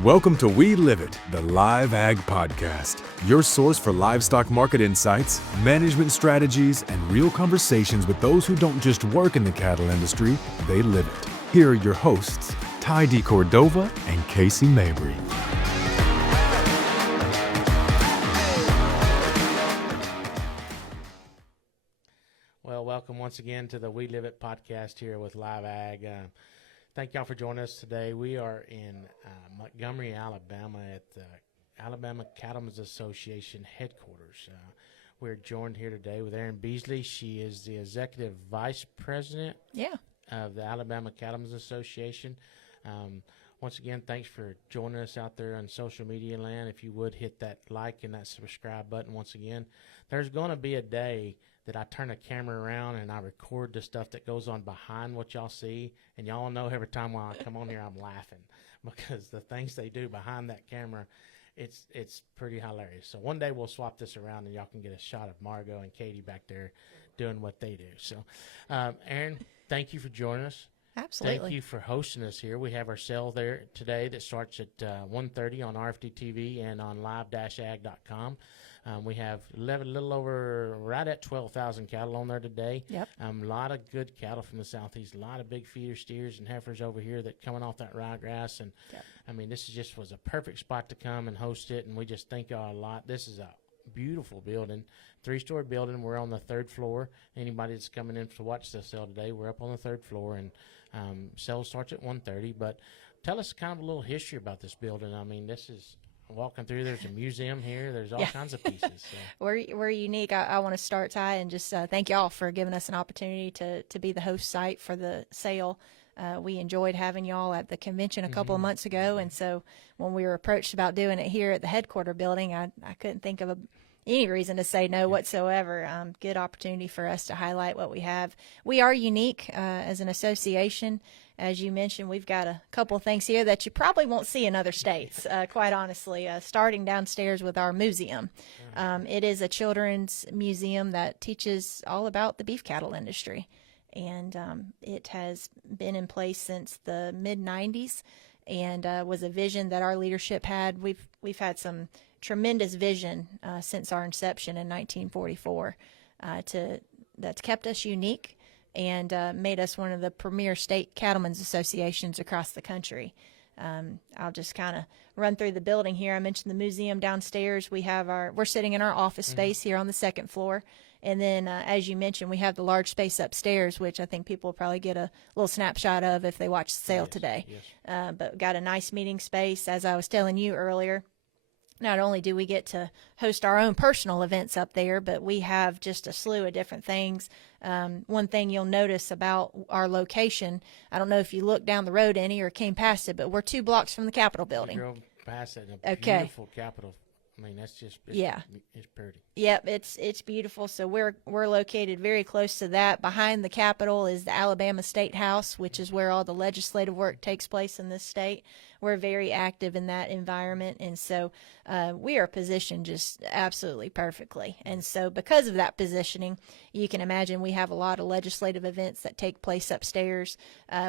Welcome to We Live It, the Live Ag Podcast, your source for livestock market insights, management strategies, and real conversations with those who don't just work in the cattle industry, they live it. Here are your hosts, deCordova and Casey Mabry. Well, welcome once again to the We Live It podcast here with Live Ag. Thank y'all for joining us today. We are in Montgomery, Alabama at the Alabama Cattlemen's Association headquarters. We're joined here today with Erin Beasley. She is the Executive Vice President of the Alabama Cattlemen's Association. Once again, thanks for joining us out there on social media land. If you would hit that like and that subscribe button once again. There's going to be a day that I turn the camera around and I record the stuff that goes on behind what y'all see. And y'all know every time when I come on here, I'm laughing because the things they do behind that camera, it's pretty hilarious. So one day we'll swap this around and y'all can get a shot of Margot and Katie back there doing what they do. So, Erin, thank you for joining us. Absolutely. Thank you for hosting us here. We have our sale there today that starts at 1:30 on RFD TV and on live-ag.com. We have a little over right at 12,000 cattle on there today. Yep. A lot of good cattle from the southeast. A lot of big feeder steers and heifers over here that coming off that ryegrass. And yep. I mean, this was a perfect spot to come and host it. And we just thank y'all a lot. This is a beautiful building, 3-story building. We're on the 3rd floor. Anybody that's coming in to watch the sale today, we're up on the 3rd floor, and sale starts at 1:30. But tell us kind of a little history about this building. I mean, this is walking through. There's a museum here. There's all kinds of pieces. So. We're unique. I want to start, Ty, and just thank y'all for giving us an opportunity to be the host site for the sale. We enjoyed having y'all at the convention a couple of months ago, and so when we were approached about doing it here at the headquarter building, I couldn't think of any reason to say no whatsoever. Good opportunity for us to highlight what we have. We are unique as an association. As you mentioned, we've got a couple of things here that you probably won't see in other states, quite honestly, starting downstairs with our museum. It is a children's museum that teaches all about the beef cattle industry, and it has been in place since the mid-'90s and was a vision that our leadership had. We've had some tremendous vision since our inception in 1944 that's kept us unique and made us one of the premier state cattlemen's associations across the country. I'll just kind of run through the building here. I mentioned the museum downstairs. We're sitting in our office space here on the 2nd floor. And then, as you mentioned, we have the large space upstairs, which I think people will probably get a little snapshot of if they watch the sale today. Yes. But got a nice meeting space. As I was telling you earlier, not only do we get to host our own personal events up there, but we have just a slew of different things. One thing you'll notice about our location, I don't know if you looked down the road any or came past it, but we're 2 blocks from the Capitol building. We drove past it in a beautiful Capitol. I mean, that's just it's pretty. Yep, it's beautiful. So we're located very close to that. Behind the Capitol is the Alabama State House, which is where all the legislative work takes place in this state. We're very active in that environment, and so we are positioned just absolutely perfectly. And so because of that positioning, you can imagine we have a lot of legislative events that take place upstairs.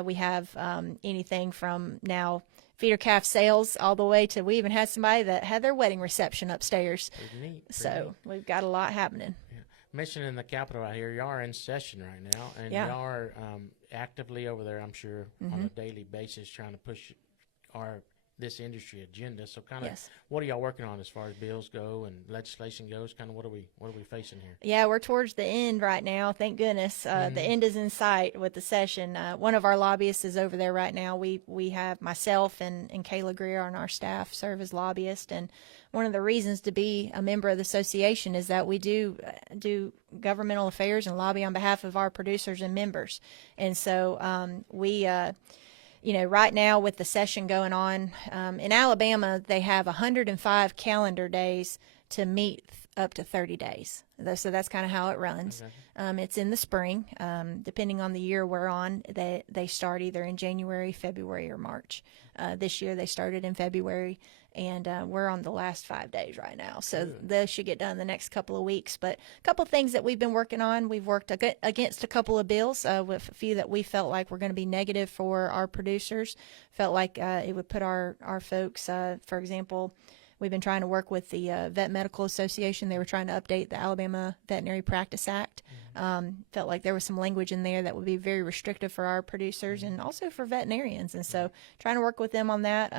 We have anything from now feeder calf sales all the way to we even had somebody that had their wedding reception upstairs. Pretty neat. So we've got a lot happening. Yeah. Mentioning the Capitol right here, y'all are in session right now, and y'all are actively over there, I'm sure, on a daily basis trying to push this industry agenda. So kind of what are y'all working on as far as bills go and legislation goes? Kind of what are we facing here? Yeah, we're towards the end right now. Thank goodness. The end is in sight with the session. One of our lobbyists is over there right now. We have myself and Kayla Greer on our staff serve as lobbyists, and one of the reasons to be a member of the association is that we do governmental affairs and lobby on behalf of our producers and members. And so we right now with the session going on, in Alabama, they have 105 calendar days to meet up to 30 days. So that's kind of how it runs. Okay. It's in the spring. Depending on the year we're on, they start either in January, February, or March. This year they started in February, and we're on the last 5 days right now. So those should get done the next couple of weeks. But a couple of things that we've been working on, we've worked against a couple of bills with a few that we felt like were going to be negative for our producers. Felt like it would put our folks, for example, we've been trying to work with the Vet Medical Association. They were trying to update the Alabama Veterinary Practice Act. Felt like there was some language in there that would be very restrictive for our producers and also for veterinarians. And so trying to work with them on that.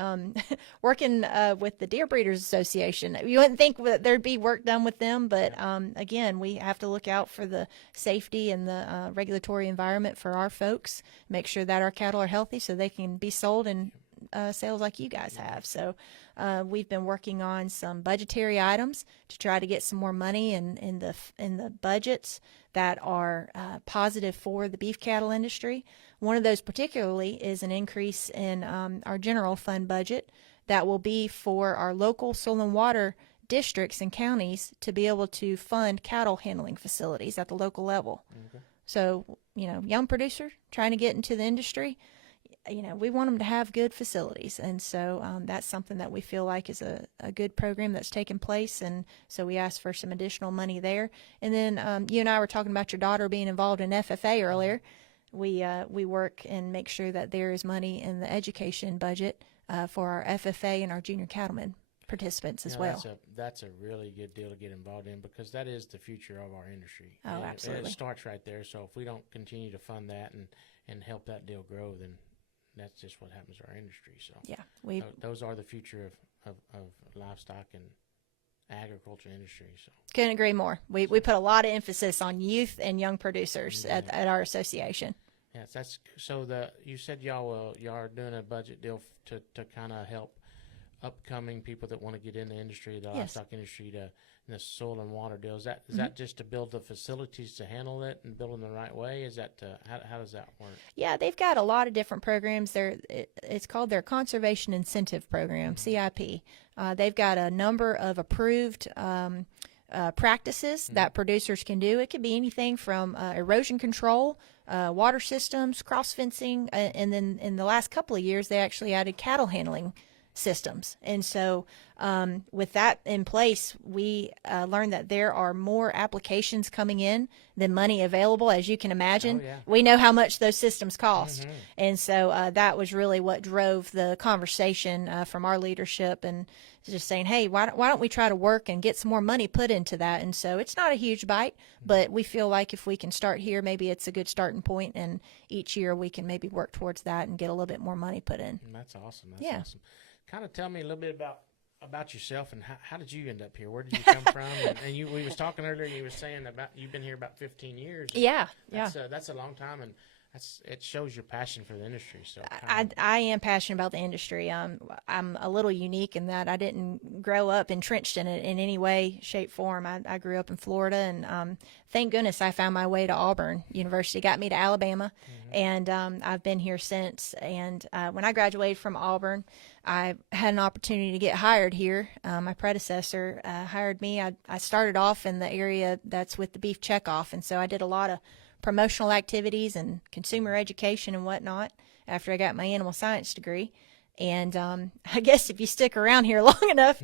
Working with the Deer Breeders Association. You wouldn't think that there'd be work done with them, but again, we have to look out for the safety and the regulatory environment for our folks, make sure that our cattle are healthy so they can be sold in sales like you guys have. So we've been working on some budgetary items to try to get some more money in the budgets that are positive for the beef cattle industry. One of those particularly is an increase in our general fund budget that will be for our local soil and water districts and counties to be able to fund cattle handling facilities at the local level. Okay. So, young producer trying to get into the industry, we want them to have good facilities. And so that's something that we feel like is a good program that's taken place. And so we asked for some additional money there. And then you and I were talking about your daughter being involved in FFA earlier. We work and make sure that there is money in the education budget for our FFA and our junior cattlemen participants as well. That's a really good deal to get involved in, because that is the future of our industry. Oh, absolutely. It starts right there. So if we don't continue to fund that and help that deal grow, then that's just what happens to our industry. So yeah, those are the future of livestock and agriculture industry. So couldn't agree more. We put a lot of emphasis on youth and young producers at our association. Yes, that's so. You said y'all are doing a budget deal to kind of help upcoming people that want to get in the industry, the livestock industry, the soil and water deal. Is that just to build the facilities to handle it and build them the right way? Is that how does that work? Yeah, they've got a lot of different programs. It's called their Conservation Incentive Program, CIP. They've got a number of approved practices that producers can do. It could be anything from erosion control, water systems, cross fencing, and then in the last couple of years they actually added cattle handling systems. And so with that in place, we learned that there are more applications coming in than money available, as you can imagine. Oh, yeah. We know how much those systems cost. And so that was really what drove the conversation from our leadership, and just saying, hey, why don't we try to work and get some more money put into that? And so it's not a huge bite, but we feel like if we can start here, maybe it's a good starting point, and each year we can maybe work towards that and get a little bit more money put in. That's awesome. That's awesome. Kind of tell me a little bit about yourself, and how did you end up here? Where did you come from? And we was talking earlier, you were saying about you've been here about 15 years. That's a long time, and it shows your passion for the industry. So I am passionate about the industry. I'm a little unique in that I didn't grow up entrenched in it in any way, shape, form. I grew up in Florida, and thank goodness I found my way to Auburn University. Got me to Alabama, and I've been here since. And when I graduated from Auburn, I had an opportunity to get hired here. My predecessor hired me. I started off in the area that's with the beef checkoff, and so I did a lot of promotional activities and consumer education and whatnot after I got my animal science degree. And I guess if you stick around here long enough,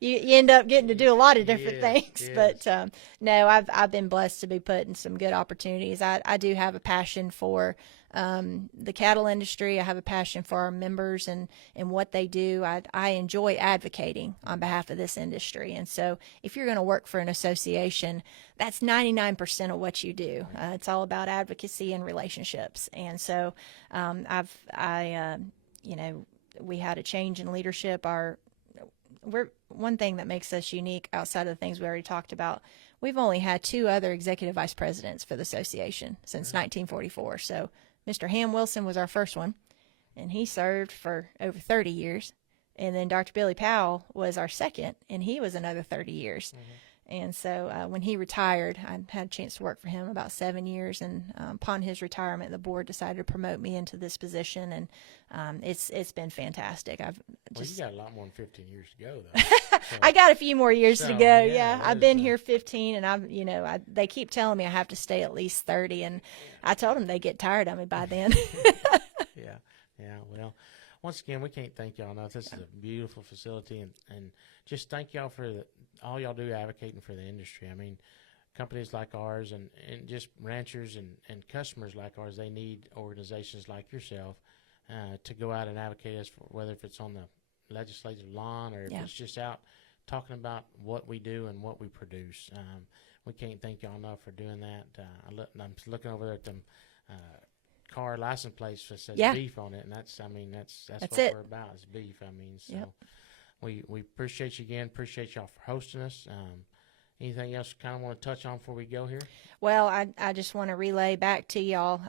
you end up getting to do a lot of different things. Yes. But no, I've been blessed to be put in some good opportunities. I do have a passion for the cattle industry. I have a passion for our members and what they do. I enjoy advocating on behalf of this industry. And so if you're going to work for an association, that's 99% of what you do. It's all about advocacy and relationships. And so we had a change in leadership. One thing that makes us unique outside of the things we already talked about, we've only had 2 other executive vice presidents for the association since 1944. So Mr. Ham Wilson was our first one, and he served for over 30 years. And then Dr. Billy Powell was our second, and he was another 30 years. And so when he retired, I had a chance to work for him about 7 years. And upon his retirement, the board decided to promote me into this position. And it's been fantastic. I've Well, just you got a lot more than 15 years to go, though. So, I got a few more years to go. Yeah, I've been is, here 15, and they keep telling me I have to stay at least 30, and I told them they get tired of me by then. yeah. Well, once again, we can't thank y'all enough. This is a beautiful facility, and just thank y'all for all y'all do advocating for the industry. I mean, companies like ours and just ranchers and customers like ours, they need organizations like yourself to go out and advocate us for, whether if it's on the legislative lawn or if it's just out talking about what we do and what we produce. We can't thank y'all enough for doing that. I'm looking over there at them car license plates that says beef on it, and that's what we're about, is beef. I mean, so we appreciate you again. Appreciate y'all for hosting us. Anything else you kind of want to touch on before we go here? Well, I just want to relay back to y'all.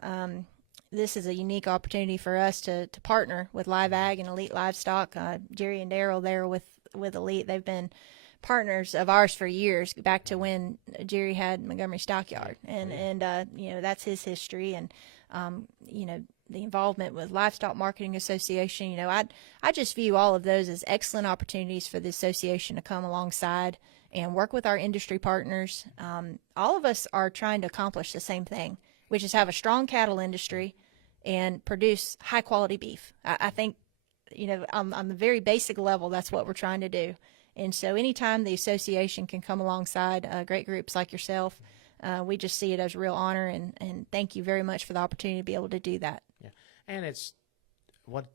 This is a unique opportunity for us to partner with Live Ag and Elite Livestock. Jerry and Daryl there with Elite, they've been partners of ours for years, back to when Jerry had Montgomery Stockyard, and that's his history, and the involvement with Livestock Marketing Association. I just view all of those as excellent opportunities for the association to come alongside and work with our industry partners. All of us are trying to accomplish the same thing, which is have a strong cattle industry and produce high quality beef. I think, on the very basic level, that's what we're trying to do. And so anytime the association can come alongside great groups like yourself, we just see it as a real honor, and thank you very much for the opportunity to be able to do that. Yeah, and it's what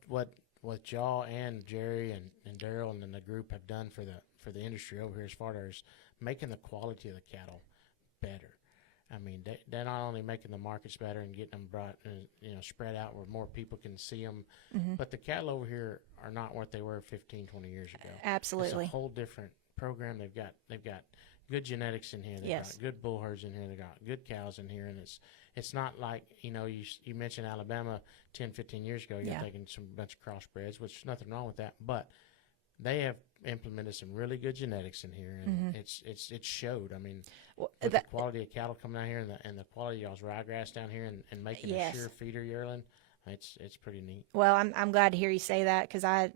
y'all and Jerry and Daryl and the group have done for the industry over here as far as making the quality of the cattle better. I mean, they're not only making the markets better and getting them brought, spread out where more people can see them, but the cattle over here are not what they were 15, 20 years ago. Absolutely. It's a whole different program. They've got good genetics in here. They've got good bull herds in here. They've got good cows in here, and it's not like, you mentioned Alabama 10, 15 years ago. You're taking some bunch of crossbreds, which there's nothing wrong with that, but they have implemented some really good genetics in here, and it showed. I mean, with the quality of cattle coming out here and the quality of y'all's ryegrass down here and making a sure feeder yearling, it's pretty neat. Well, I'm glad to hear you say that, because I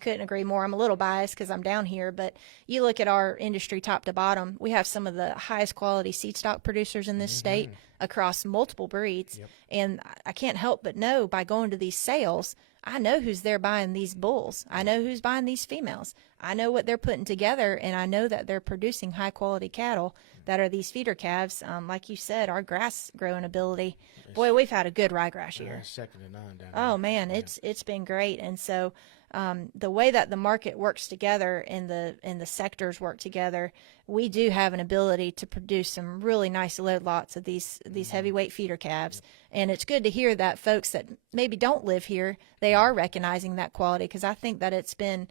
couldn't agree more. I'm a little biased because I'm down here, but you look at our industry top to bottom, we have some of the highest quality seed stock producers in this state across multiple breeds, and I can't help but know by going to these sales, I know who's there buying these bulls. I know who's buying these females. I know what they're putting together, and I know that they're producing high-quality cattle that are these feeder calves. Like you said, our grass-growing ability, boy, we've had a good ryegrass year. Second to none down Oh, there. man, it's been great. And so the way that the market works together and the sectors work together, we do have an ability to produce some really nice load lots of these heavyweight feeder calves. And it's good to hear that folks that maybe don't live here, they are recognizing that quality, because I think that it's been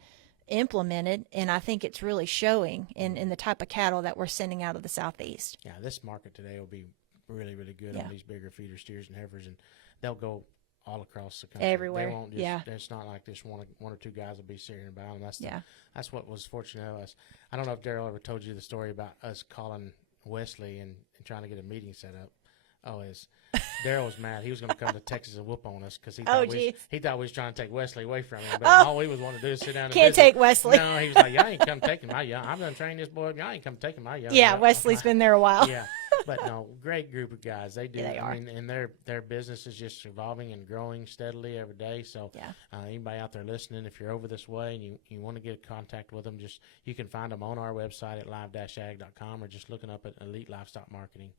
implemented, and I think it's really showing in the type of cattle that we're sending out of the Southeast. Yeah, this market today will be really, really good on these bigger feeder steers and heifers, and they'll go all across the country. Everywhere. They won't just, it's not like this one or two guys will be sitting about them. That's what was fortunate of us. I don't know if Daryl ever told you the story about us calling Wesley and trying to get a meeting set up. Daryl was mad. He was going to come to Texas and whoop on us because he thought we was trying to take Wesley away from him. But all we was wanting to do is sit down and Can't visit. Take Wesley. No, he was like, y'all ain't come taking my young. I'm going to train this boy. Y'all ain't come taking my young. Yeah, Wesley's been there a while. Yeah, but no, great group of guys. They do. Yeah, they are. I mean, and their business is just evolving and growing steadily every day. So anybody out there listening, if you're over this way and you want to get in contact with them, you can find them on our website at live-ag.com or just looking up at Elite Livestock Marketing.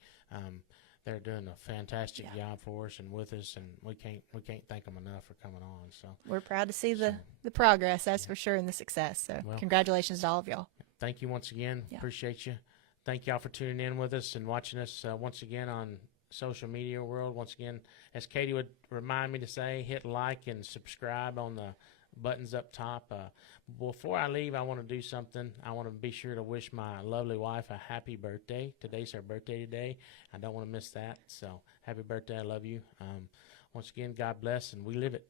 They're doing a fantastic job for us and with us, and we can't thank them enough for coming on. So we're proud to see the progress, that's for sure, and the success. So congratulations to all of y'all. Thank you once again. Appreciate you. Thank y'all for tuning in with us and watching us once again on social media world. Once again, as Katie would remind me to say, hit like and subscribe on the buttons up top. Before I leave, I want to do something. I want to be sure to wish my lovely wife a happy birthday. Today's her birthday today. I don't want to miss that. So happy birthday. I love you. Once again, God bless, and we live it.